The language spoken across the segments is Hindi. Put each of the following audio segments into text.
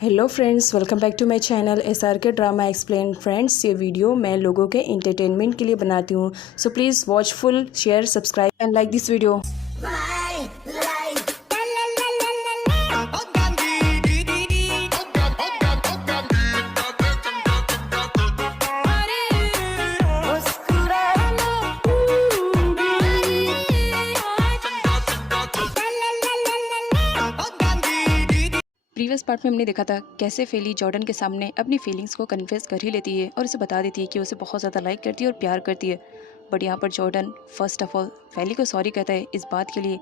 Hello friends, welcome back to my channel SRK drama explain. Friends, ये वीडियो मैं लोगों के एंटरटेनमेंट के लिए बनाती हूँ, so please watch full, share, subscribe and like this video. Previous part में हमने देखा था कैसे फेली जॉर्डन के सामने अपनी फीलिंग्स को कन्फेस कर ही लेती है और उसे बता देती है कि उसे बहुत ज़्यादा लाइक करती है और प्यार करती है। बट यहाँ पर जॉर्डन फर्स्ट ऑफ ऑल फेली को सॉरी कहता है इस बात के लिए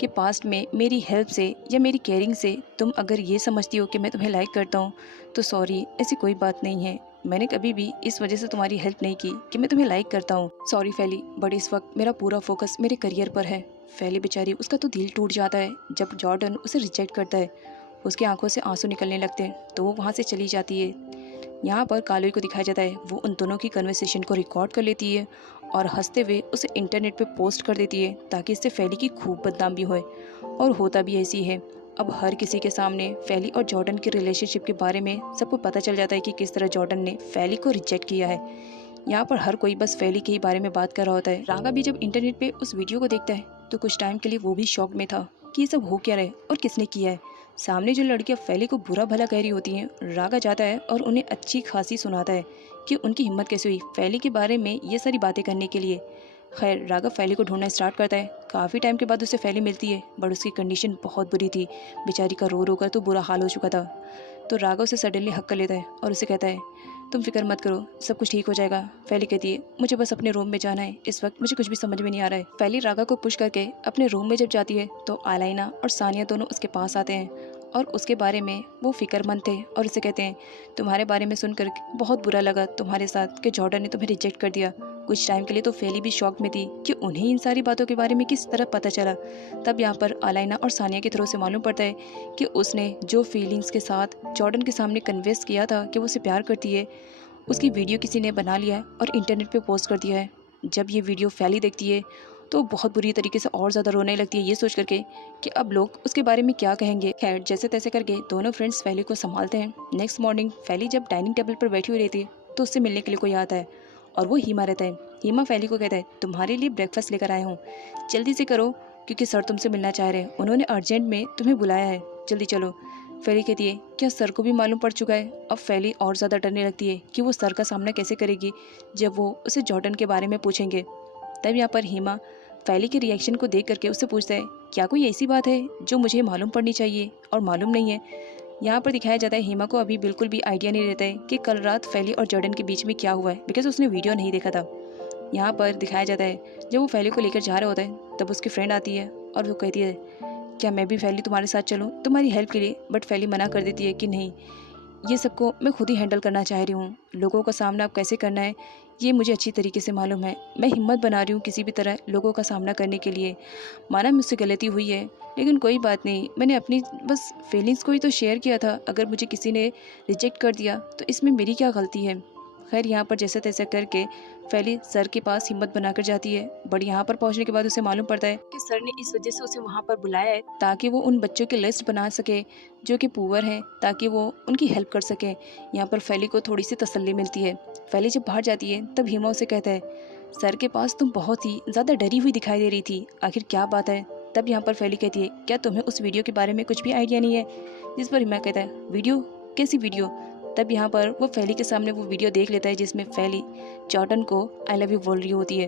कि पास्ट में मेरी हेल्प से या मेरी केयरिंग से तुम अगर ये समझती हो कि मैं तुम्हें लाइक करता हूँ तो सॉरी, ऐसी कोई बात नहीं है। मैंने कभी भी इस वजह से तुम्हारी हेल्प नहीं की कि मैं तुम्हें लाइक करता हूँ। सॉरी फेली, बट इस वक्त मेरा पूरा फोकस मेरे करियर पर है। फेली बेचारी, उसका तो दिल टूट जाता है जब जॉर्डन उसे रिजेक्ट करता है। उसकी आंखों से आंसू निकलने लगते हैं तो वो वहाँ से चली जाती है। यहाँ पर कालोई को दिखाया जाता है वो उन दोनों की कन्वर्सेशन को रिकॉर्ड कर लेती है और हंसते हुए उसे इंटरनेट पे पोस्ट कर देती है ताकि इससे फेली की खूब बदनाम भी होए। और होता भी ऐसी है। अब हर किसी के सामने फेली और जॉर्डन के रिलेशनशिप के बारे में सबको पता चल जाता है कि किस तरह जॉर्डन ने फेली को रिजेक्ट किया है। यहाँ पर हर कोई बस फेली के ही बारे में बात कर रहा होता है। रागा भी जब इंटरनेट पे उस वीडियो को देखता है तो कुछ टाइम के लिए वो भी शॉक में था कि ये सब हो क्या रहा है और किसने किया है। सामने जो लड़कियां फेली को बुरा भला कह रही होती हैं, रागा जाता है और उन्हें अच्छी खासी सुनाता है कि उनकी हिम्मत कैसे हुई फेली के बारे में ये सारी बातें करने के लिए। खैर, रागा फेली को ढूंढना स्टार्ट करता है। काफ़ी टाइम के बाद उसे फेली मिलती है बट उसकी कंडीशन बहुत बुरी थी। बेचारी का रो रो कर तो बुरा हाल हो चुका था। तो रागा उसे सडनली हक कर लेता है और उसे कहता है तुम फिक्र मत करो, सब कुछ ठीक हो जाएगा। फेली कहती है मुझे बस अपने रूम में जाना है, इस वक्त मुझे कुछ भी समझ में नहीं आ रहा है। फेली रागा को पुश करके अपने रूम में जब जाती है तो आलाइना और सानिया दोनों उसके पास आते हैं और उसके बारे में वो फिक्रमंद थे और उसे कहते हैं तुम्हारे बारे में सुनकर बहुत बुरा लगा तुम्हारे साथ कि जॉर्डन ने तुम्हें रिजेक्ट कर दिया। कुछ टाइम के लिए तो फेली भी शॉक में थी कि उन्हें इन सारी बातों के बारे में किस तरह पता चला। तब यहाँ पर आलाइना और सानिया के थ्रू से मालूम पड़ता है कि उसने जो फीलिंग्स के साथ जॉर्डन के सामने कन्वेस किया था कि वो उसे प्यार करती है, उसकी वीडियो किसी ने बना लिया और इंटरनेट पे पोस्ट कर दिया है। जब ये वीडियो फेली देखती है तो बहुत बुरी तरीके से और ज़्यादा रोने लगती है ये सोच करके कि अब लोग उसके बारे में क्या कहेंगे। खैर, जैसे तैसे करके दोनों फ्रेंड्स फेली को संभालते हैं। नेक्स्ट मॉर्निंग फेली जब डाइनिंग टेबल पर बैठी हुई रहती है तो उससे मिलने के लिए कोई आता है और वो हीमा रहता है। हीमा फेली को कहता है तुम्हारे लिए ब्रेकफास्ट लेकर आया हूँ, जल्दी से करो क्योंकि सर तुमसे मिलना चाह रहे हैं, उन्होंने अर्जेंट में तुम्हें बुलाया है, जल्दी चलो। फेली कहती है क्या सर को भी मालूम पड़ चुका है? अब फेली और ज़्यादा डरने लगती है कि वो सर का सामना कैसे करेगी जब वो उसे जॉर्डन के बारे में पूछेंगे। तब यहाँ पर हीमा फेली के रिएक्शन को देख करके उससे पूछता है क्या कोई ऐसी बात है जो मुझे मालूम पड़नी चाहिए और मालूम नहीं है। यहाँ पर दिखाया जाता है हीमा को अभी बिल्कुल भी आइडिया नहीं रहता है कि कल रात फेली और जॉर्डन के बीच में क्या हुआ है, बिकॉज उसने वीडियो नहीं देखा था। यहाँ पर दिखाया जाता है जब वो फेली को लेकर जा रहा होता है तब उसकी फ्रेंड आती है और वो कहती है क्या मैं भी फेली तुम्हारे साथ चलूँ तुम्हारी हेल्प के लिए। बट फेली मना कर देती है कि नहीं, ये सबको मैं खुद ही हैंडल करना चाह रही हूँ। लोगों का सामना अब कैसे करना है ये मुझे अच्छी तरीके से मालूम है। मैं हिम्मत बना रही हूँ किसी भी तरह लोगों का सामना करने के लिए। माना मुझसे गलती हुई है लेकिन कोई बात नहीं, मैंने अपनी बस फीलिंग्स को ही तो शेयर किया था। अगर मुझे किसी ने रिजेक्ट कर दिया तो इसमें मेरी क्या गलती है। खैर, यहाँ पर जैसे तैसे करके फेली सर के पास हिम्मत बनाकर जाती है। बट यहाँ पर पहुँचने के बाद उसे मालूम पड़ता है कि सर ने इस वजह से उसे वहाँ पर बुलाया है ताकि वो उन बच्चों की लिस्ट बना सके जो कि पुअर हैं, ताकि वो उनकी हेल्प कर सके। यहाँ पर फेली को थोड़ी सी तसल्ली मिलती है। फेली जब बाहर जाती है तब हीमा उसे कहता है सर के पास तुम बहुत ही ज़्यादा डरी हुई दिखाई दे रही थी, आखिर क्या बात है। तब यहाँ पर फेली कहती है क्या तुम्हें उस वीडियो के बारे में कुछ भी आइडिया नहीं है। जिस पर हीमा कहता है वीडियो, कैसी वीडियो। तब यहाँ पर वो फेली के सामने वो वीडियो देख लेता है जिसमें फेली जॉर्डन को आई लव यू बोल रही होती है।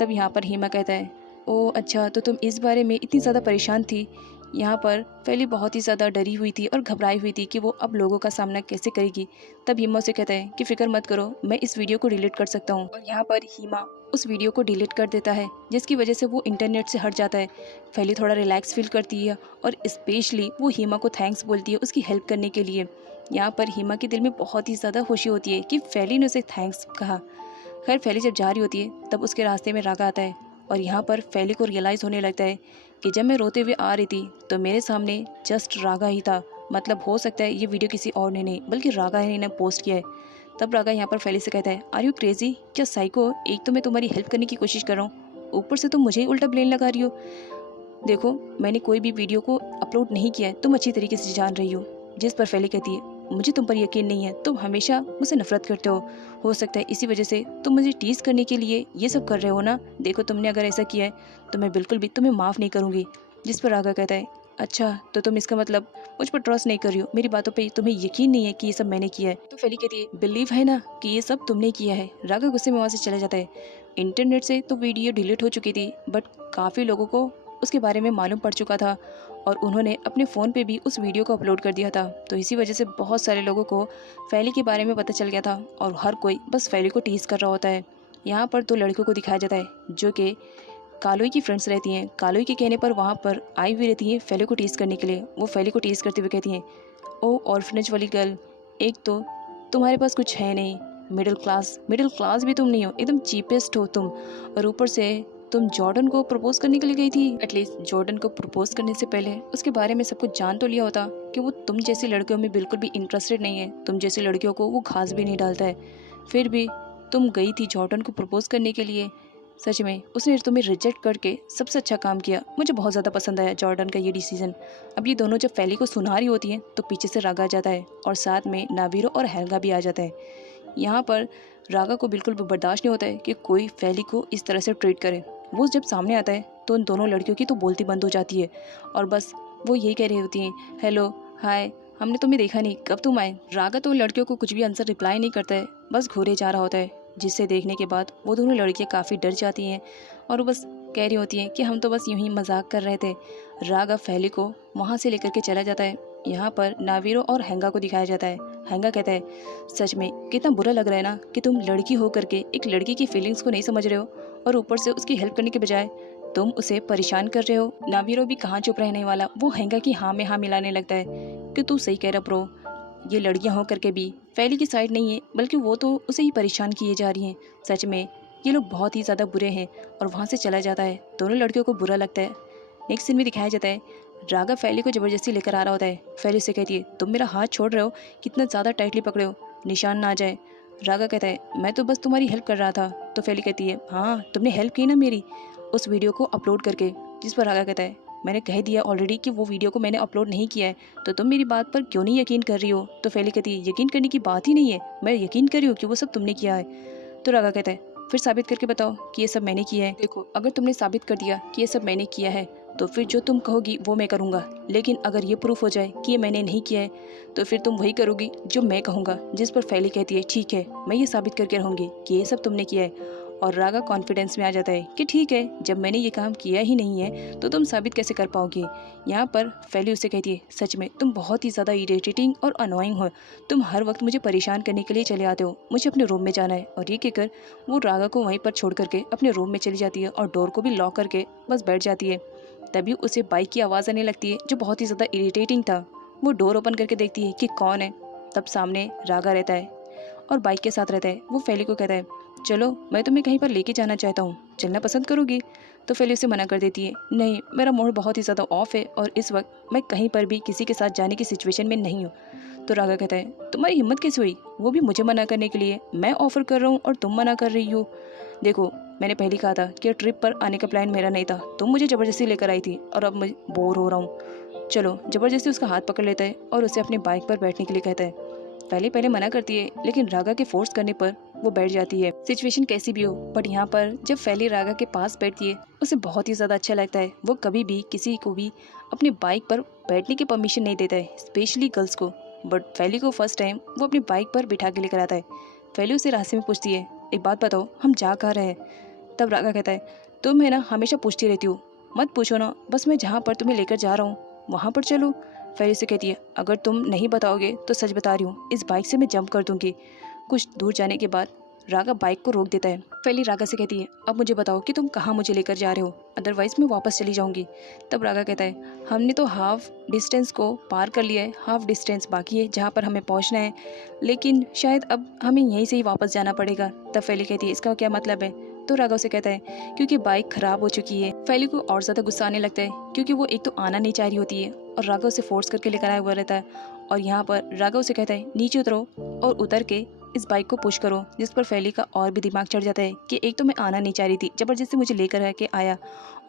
तब यहाँ पर हीमा कहता है ओह अच्छा, तो तुम इस बारे में इतनी ज़्यादा परेशान थी। यहाँ पर फेली बहुत ही ज़्यादा डरी हुई थी और घबराई हुई थी कि वो अब लोगों का सामना कैसे करेगी। तब हीमा उसे कहता है कि फिक्र मत करो, मैं इस वीडियो को डिलीट कर सकता हूँ। और यहाँ पर हीमा उस वीडियो को डिलीट कर देता है जिसकी वजह से वो इंटरनेट से हट जाता है। फेली थोड़ा रिलैक्स फील करती है और स्पेशली वो हीमा को थैंक्स बोलती है उसकी हेल्प करने के लिए। यहाँ पर हीमा के दिल में बहुत ही ज़्यादा खुशी होती है कि फेली ने उसे थैंक्स कहा। खैर, फेली जब जा रही होती है तब उसके रास्ते में रागा आता है और यहाँ पर फेली को रियलाइज़ होने लगता है कि जब मैं रोते हुए आ रही थी तो मेरे सामने जस्ट रागा ही था। मतलब हो सकता है ये वीडियो किसी और ने नहीं बल्कि रागा ही ने पोस्ट किया है। तब रागा यहाँ पर फेली से कहता है आर यू क्रेजी, क्या साइको, एक तो मैं तुम्हारी हेल्प करने की कोशिश कर रहा हूँ, ऊपर से तुम मुझे ही उल्टा ब्लेम लगा रही हो। देखो, मैंने कोई भी वीडियो को अपलोड नहीं किया है, तुम अच्छी तरीके से जान रही हो। जिस पर फैली कहती है, मुझे तुम पर यकीन नहीं है, तुम हमेशा मुझसे नफरत करते हो सकता है इसी वजह से तुम मुझे टीज करने के लिए ये सब कर रहे हो ना। देखो तुमने अगर ऐसा किया है तो मैं बिल्कुल भी तुम्हें माफ़ नहीं करूँगी। जिस पर रागा कहता है, अच्छा तो तुम इसका मतलब मुझ पर ट्रस्ट नहीं कर रही हो, मेरी बातों पे तुम्हें यकीन नहीं है कि ये सब मैंने किया है। तो फेली कहती है, बिलीव है ना कि ये सब तुमने किया है। रागा गुस्से में वहाँ से चला जाता है। इंटरनेट से तो वीडियो डिलीट हो चुकी थी, बट काफ़ी लोगों को उसके बारे में मालूम पड़ चुका था और उन्होंने अपने फ़ोन पे भी उस वीडियो को अपलोड कर दिया था। तो इसी वजह से बहुत सारे लोगों को फैली के बारे में पता चल गया था और हर कोई बस फैली को टीज़ कर रहा होता है। यहाँ पर दो लड़कियों को दिखाया जाता है जो कि कालोई की फ्रेंड्स रहती हैं। कालोई के कहने पर वहाँ पर आई हुई रहती हैं फैली को टीज़ करने के लिए। वो फैली को टीज़ करते हुए कहती हैं, ओ ऑर्फनेज वाली गर्ल, एक तो तुम्हारे पास कुछ है नहीं, मिडिल क्लास भी तुम नहीं हो, एकदम चीपेस्ट हो तुम, और ऊपर से तुम जॉर्डन को प्रपोज करने के लिए गई थी। एटलीस्ट जॉर्डन को प्रपोज करने से पहले उसके बारे में सब कुछ जान तो लिया होता कि वो तुम जैसी लड़कियों में बिल्कुल भी इंटरेस्टेड नहीं है, तुम जैसी लड़कियों को वो घास भी नहीं डालता है। फिर भी तुम गई थी जॉर्डन को प्रपोज करने के लिए। सच में उसने तुम्हें रिजेक्ट करके सबसे अच्छा काम किया। मुझे बहुत ज़्यादा पसंद आया जॉर्डन का ये डिसीजन। अब ये दोनों जब फैली को सुना रही होती हैं तो पीछे से रागा आ जाता है और साथ में नावीरो और हेल्गा भी आ जाता है। यहाँ पर रागा को बिल्कुल भी बर्दाश्त नहीं होता है कि कोई फैली को इस तरह से ट्रीट करे। वो जब सामने आता है तो उन दोनों लड़कियों की तो बोलती बंद हो जाती है और बस वो यही कह रही होती हैं, हेलो हाय, हमने तुम्हें देखा नहीं, कब तुम आए। रागा तो लड़कियों को कुछ भी आंसर रिप्लाई नहीं करता है, बस घूरे जा रहा होता है, जिससे देखने के बाद वो दोनों लड़कियां काफ़ी डर जाती हैं और वो बस कह रही होती हैं कि हम तो बस यूं ही मजाक कर रहे थे। रागा फैली को वहाँ से लेकर के चला जाता है। यहाँ पर नावीरो और हेंगा को दिखाया जाता है। हेंगा कहता है, सच में कितना बुरा लग रहा है ना कि तुम लड़की हो करके एक लड़की की फीलिंग्स को नहीं समझ रहे हो और ऊपर से उसकी हेल्प करने के बजाय तुम उसे परेशान कर रहे हो। नावीरो भी कहाँ चुप रहने वाला, वो हेंगा की हाँ में हाँ मिलाने लगता है कि तू सही कह रहा ब्रो, ये लड़कियां हो करके भी फैली की साइड नहीं है, बल्कि वो तो उसे ही परेशान किए जा रही हैं। सच में ये लोग बहुत ही ज़्यादा बुरे हैं। और वहाँ से चला जाता है। दोनों लड़कियों को बुरा लगता है। नेक्स्ट सीन में दिखाया जाता है, रागा फैली को ज़बरदस्ती लेकर आ रहा होता है। फैली से कहती है, तुम मेरा हाथ छोड़ रहे हो, कितना ज़्यादा टाइटली पकड़े हो, निशान ना आ जाए। रागा कहता है, मैं तो बस तुम्हारी हेल्प कर रहा था। तो फैली कहती है, हाँ तुमने हेल्प की ना मेरी उस वीडियो को अपलोड करके। जिस पर रागा कहता है, मैंने कह दिया ऑलरेडी कि वो वीडियो को मैंने अपलोड नहीं किया है, तो तुम मेरी बात पर क्यों नहीं यकीन कर रही हो। तो फैली कहती है, यकीन करने की बात ही नहीं है, मैं यकीन कर रही हूँ कि वो सब तुमने किया है। तो रागा कहता है, फिर साबित करके बताओ कि ये सब मैंने किया है। देखो अगर तुमने साबित कर दिया कि ये सब मैंने किया है तो फिर जो तुम कहोगी वो मैं करूँगा, लेकिन अगर ये प्रूफ हो जाए कि ये मैंने नहीं किया है तो फिर तुम वही करोगी जो मैं कहूँगा। जिस पर फैली कहती है, ठीक है मैं ये साबित करके रहूँगी कि ये सब तुमने किया है। और रागा कॉन्फिडेंस में आ जाता है कि ठीक है, जब मैंने ये काम किया ही नहीं है तो तुम साबित कैसे कर पाओगी। यहाँ पर फैली उससे कहती है, सच में तुम बहुत ही ज़्यादा इरिटेटिंग और अनोइंग हो, तुम हर वक्त मुझे परेशान करने के लिए चले आते हो, मुझे अपने रूम में जाना है। और ये कहकर वो रागा को वहीं पर छोड़ करके अपने रूम में चली जाती है और डोर को भी लॉक करके बस बैठ जाती है। तभी उसे बाइक की आवाज़ आने लगती है जो बहुत ही ज़्यादा इरिटेटिंग था। वो डोर ओपन करके देखती है कि कौन है। तब सामने रागा रहता है और बाइक के साथ रहता है। वो फैली को कहता है, चलो मैं तुम्हें कहीं पर लेके जाना चाहता हूँ, चलना पसंद करोगी। तो फैली उसे मना कर देती है, नहीं मेरा मूड बहुत ही ज़्यादा ऑफ है और इस वक्त मैं कहीं पर भी किसी के साथ जाने की सिचुएशन में नहीं हूँ। तो रागा कहता है, तुम्हारी हिम्मत कैसे हुई, वो भी मुझे मना करने के लिए, मैं ऑफ़र कर रहा हूँ और तुम मना कर रही हो। देखो मैंने पहले कहा था कि ट्रिप पर आने का प्लान मेरा नहीं था, तुम मुझे ज़बरदस्ती लेकर आई थी और अब मैं बोर हो रहा हूँ। चलो। ज़बरदस्ती उसका हाथ पकड़ लेता है और उसे अपनी बाइक पर बैठने के लिए कहता है। पहले मना करती है लेकिन रागा के फोर्स करने पर वो बैठ जाती है। सिचुएशन कैसी भी हो, बट यहाँ पर जब फैली रागा के पास बैठती है उसे बहुत ही ज़्यादा अच्छा लगता है। वो कभी भी किसी को भी अपनी बाइक पर बैठने की परमिशन नहीं देता है, स्पेशली गर्ल्स को। बट फैली को फर्स्ट टाइम वो अपनी बाइक पर बिठा के लेकर आता है। फैली उसे रास्ते में पूछती है, एक बात बताओ हम जा कहाँ रहे हैं। तब रागा कहता है, तुम है ना हमेशा पूछती रहती हो, मत पूछो ना, बस मैं जहाँ पर तुम्हें लेकर जा रहा हूँ वहाँ पर चलो। फैली से कहती है, अगर तुम नहीं बताओगे तो सच बता रही हूँ, इस बाइक से मैं जंप कर दूंगी। कुछ दूर जाने के बाद रागा बाइक को रोक देता है। फैली रागा से कहती है, अब मुझे बताओ कि तुम कहाँ मुझे लेकर जा रहे हो, अदरवाइज मैं वापस चली जाऊंगी। तब रागा कहता है, हमने तो हाफ डिस्टेंस को पार कर लिया है, हाफ डिस्टेंस बाकी है जहाँ पर हमें पहुँचना है, लेकिन शायद अब हमें यहीं से ही वापस जाना पड़ेगा। तब फैली कहती है, इसका क्या मतलब है। तो रागा उसे कहता है, क्योंकि बाइक खराब हो चुकी है। फैली को और ज़्यादा गुस्सा आने लगता है क्योंकि वो एक तो आना नहीं चाह रही होती है और रागा उसे फोर्स करके लेकर आया हुआ रहता है। और यहाँ पर रागा उसे कहता है, नीचे उतरो और उतर के इस बाइक को पुश करो, जिस पर फैली का और भी दिमाग चढ़ जाता है कि एक तो मैं आना नहीं चाह रही थी, ज़बरदस्ती मुझे लेकर आके आया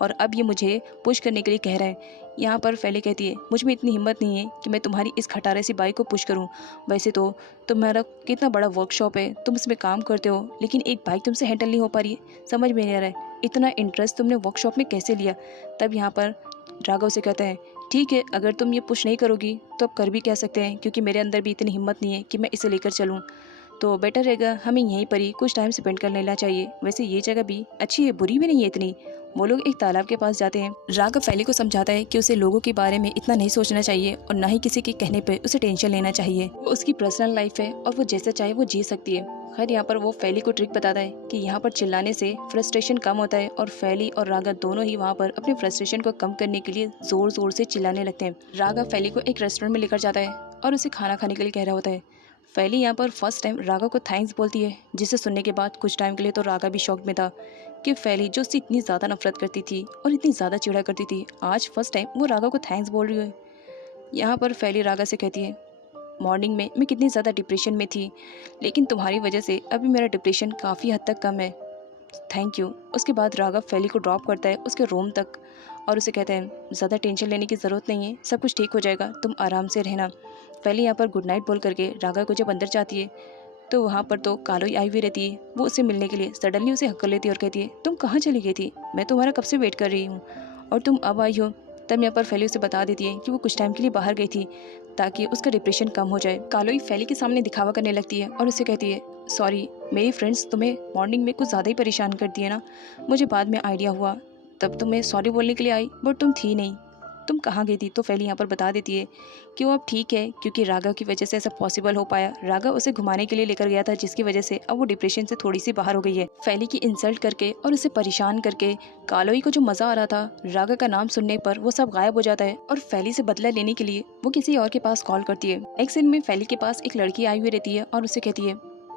और अब ये मुझे पुश करने के लिए कह रहा है। यहाँ पर फैली कहती है, मुझ में इतनी हिम्मत नहीं है कि मैं तुम्हारी इस खटारे सी बाइक को पुश करूँ। वैसे तो तुम्हारा कितना बड़ा वर्कशॉप है, तुम इसमें काम करते हो, लेकिन एक बाइक तुमसे हैंडल नहीं हो पा रही है। समझ में नहीं आ रहा है इतना इंटरेस्ट तुमने वर्कशॉप में कैसे लिया। तब यहाँ पर राघव से कहता है, ठीक है, अगर तुम ये पुश नहीं करोगी तो अब कर भी कह सकते हैं, क्योंकि मेरे अंदर भी इतनी हिम्मत नहीं है कि मैं इसे लेकर चलूँ। तो बेटर रहेगा हमें यहीं पर ही कुछ टाइम स्पेंड कर लेना चाहिए। वैसे ये जगह भी अच्छी है, बुरी भी नहीं है इतनी। वो लोग एक तालाब के पास जाते हैं। राघव फैली को समझाता है कि उसे लोगों के बारे में इतना नहीं सोचना चाहिए और ना ही किसी के कहने पे उसे टेंशन लेना चाहिए। वो उसकी पर्सनल लाइफ है और वो जैसा चाहे वो जी सकती है। खैर यहाँ पर वो फैली को ट्रिक बताता है कि यहाँ पर चिल्लाने से फ्रस्ट्रेशन कम होता है और फैली और राघव दोनों ही वहाँ पर अपने फ्रस्ट्रेशन को कम करने के लिए जोर जोर से चिल्लाने लगते हैं। राघव फैली को एक रेस्टोरेंट में लेकर जाता है और उसे खाना खाने के लिए कह रहा होता है। फैली यहाँ पर फर्स्ट टाइम राघव को थैंक्स बोलती है, जिसे सुनने के बाद कुछ टाइम के लिए तो राघव भी शॉक में था कि फैली जो उससे इतनी ज़्यादा नफरत करती थी और इतनी ज़्यादा चिढ़ा करती थी, आज फर्स्ट टाइम वो राघव को थैंक्स बोल रही है। यहाँ पर फैली राघव से कहती है, मॉर्निंग में मैं कितनी ज़्यादा डिप्रेशन में थी, लेकिन तुम्हारी वजह से अभी मेरा डिप्रेशन काफ़ी हद तक कम है, थैंक यू। उसके बाद राघव फैली को ड्रॉप करता है उसके रूम तक और उसे कहते हैं, ज़्यादा टेंशन लेने की ज़रूरत नहीं है, सब कुछ ठीक हो जाएगा, तुम आराम से रहना। फैली यहाँ पर गुड नाइट बोल करके राघव को जब अंदर जाती है तो वहाँ पर तो कालोई आई हुई रहती है। वो उससे मिलने के लिए सडनली उसे हक कर लेती है और कहती है, तुम कहाँ चली गई थी, मैं तुम्हारा कब से वेट कर रही हूँ और तुम अब आई हो। तब यहाँ पर फैली उसे बता देती है कि वो कुछ टाइम के लिए बाहर गई थी ताकि उसका डिप्रेशन कम हो जाए। कालोई फैली के सामने दिखावा करने लगती है और उसे कहती है, सॉरी, मेरी फ्रेंड्स तुम्हें मॉर्निंग में कुछ ज़्यादा ही परेशान कर दिए ना, मुझे बाद में आइडिया हुआ, तब तो मैं सॉरी बोलने के लिए आई बट तुम थी नहीं, तुम कहाँ गई थी। तो फैली यहाँ पर बता देती है कि वो अब ठीक है, क्योंकि राघव की वजह से ऐसा पॉसिबल हो पाया। राघव उसे घुमाने के लिए लेकर गया था, जिसकी वजह से अब वो डिप्रेशन से थोड़ी सी बाहर हो गई है। फैली की इंसल्ट करके और उसे परेशान करके कालोई को जो मज़ा आ रहा था राघव का नाम सुनने पर, वो सब गायब हो जाता है और फैली से बदला लेने के लिए वो किसी और के पास कॉल करती है। एक सीन में फैली के पास एक लड़की आई हुई रहती है और उसे कहती है,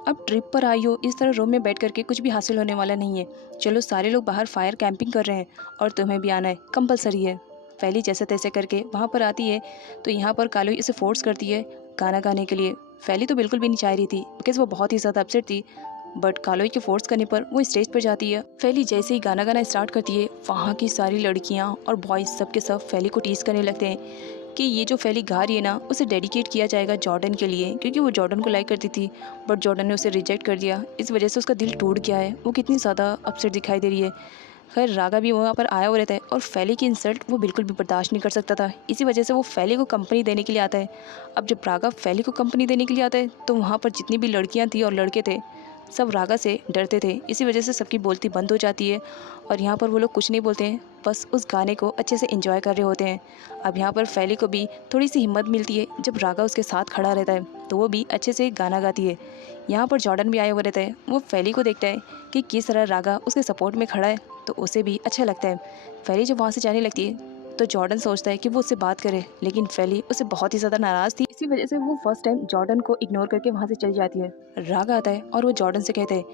अब ट्रिप पर आई हो, इस तरह रूम में बैठ करके कुछ भी हासिल होने वाला नहीं है, चलो सारे लोग बाहर फायर कैंपिंग कर रहे हैं और तुम्हें भी आना है, कंपलसरी है। फैली जैसे तैसे करके वहाँ पर आती है तो यहाँ पर कालोई इसे फोर्स करती है गाना गाने के लिए। फैली तो बिल्कुल भी नहीं चाह रही थी बिकॉज वो बहुत ही ज़्यादा अपसेट थी, बट कालोई के फोर्स करने पर वो स्टेज पर जाती है। फैली जैसे ही गाना गाना स्टार्ट करती है, वहाँ की सारी लड़कियाँ और बॉयज़ सब के सब फैली को टीज़ करने लगते हैं कि ये जो फैली गा रही है ना, उसे डेडिकेट किया जाएगा जॉर्डन के लिए, क्योंकि वो जॉर्डन को लाइक करती थी बट जॉर्डन ने उसे रिजेक्ट कर दिया, इस वजह से उसका दिल टूट गया है, वो कितनी ज़्यादा अपसेट दिखाई दे रही है। खैर राघव भी वहाँ पर आया हुआ रहता है और फैली की इंसल्ट वो बिल्कुल भी बर्दाश्त नहीं कर सकता था, इसी वजह से वो फैली को कंपनी देने के लिए आता है। अब जब राघव फैली को कंपनी देने के लिए आता है तो वहाँ पर जितनी भी लड़कियाँ थी और लड़के थे सब राघव से डरते थे, इसी वजह से सबकी बोलती बंद हो जाती है और यहाँ पर वो लोग कुछ नहीं बोलते हैं, बस उस गाने को अच्छे से एंजॉय कर रहे होते हैं। अब यहाँ पर फैली को भी थोड़ी सी हिम्मत मिलती है जब राघव उसके साथ खड़ा रहता है तो वो भी अच्छे से गाना गाती है। यहाँ पर जॉर्डन भी आया हुआ रहता है, वो फैली को देखता है कि किस तरह राघव उसके सपोर्ट में खड़ा है तो उसे भी अच्छा लगता है। फैली जब वहाँ से जाने लगती है तो जॉर्डन सोचता है कि वो उससे बात करे, लेकिन फैली उससे बहुत ही ज़्यादा नाराज़ थी, इसी वजह से वो फर्स्ट टाइम जॉर्डन को इग्नोर करके वहाँ से चली जाती है। राघव आता है और वो जॉर्डन से कहता है,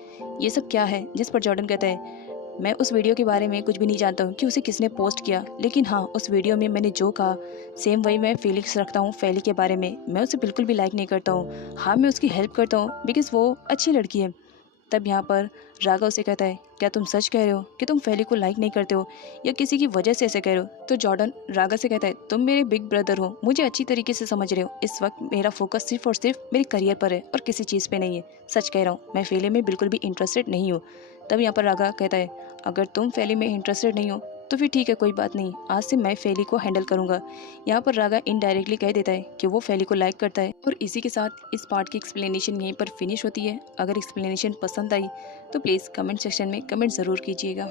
ये सब क्या है, जिस पर जॉर्डन कहता है, मैं उस वीडियो के बारे में कुछ भी नहीं जानता हूँ कि उसे किसने पोस्ट किया, लेकिन हाँ उस वीडियो में मैंने जो कहा सेम वही मैं फीलिंग्स रखता हूँ फैली के बारे में, मैं उसे बिल्कुल भी लाइक नहीं करता हूँ, हाँ मैं उसकी हेल्प करता हूँ बिकॉज़ वो अच्छी लड़की है। तब यहाँ पर राघव से कहता है, क्या तुम सच कह रहे हो कि तुम फैली को लाइक नहीं करते हो या किसी की वजह से ऐसे कह रहे हो। तो जॉर्डन राघव से कहता है, तुम मेरे बिग ब्रदर हो, मुझे अच्छी तरीके से समझ रहे हो, इस वक्त मेरा फोकस सिर्फ और सिर्फ मेरे करियर पर है और किसी चीज़ पे नहीं है, सच कह रहा हूँ, मैं फैली में बिल्कुल भी इंटरेस्टेड नहीं हूँ। तब यहाँ पर राघव कहता है, अगर तुम फैली में इंटरेस्टेड नहीं हो तो फिर ठीक है, कोई बात नहीं, आज से मैं फैली को हैंडल करूंगा। यहाँ पर राघव इनडायरेक्टली कह देता है कि वो फैली को लाइक करता है और इसी के साथ इस पार्ट की एक्सप्लेनेशन यहीं पर फिनिश होती है। अगर एक्सप्लेनेशन पसंद आई तो प्लीज़ कमेंट सेक्शन में कमेंट ज़रूर कीजिएगा।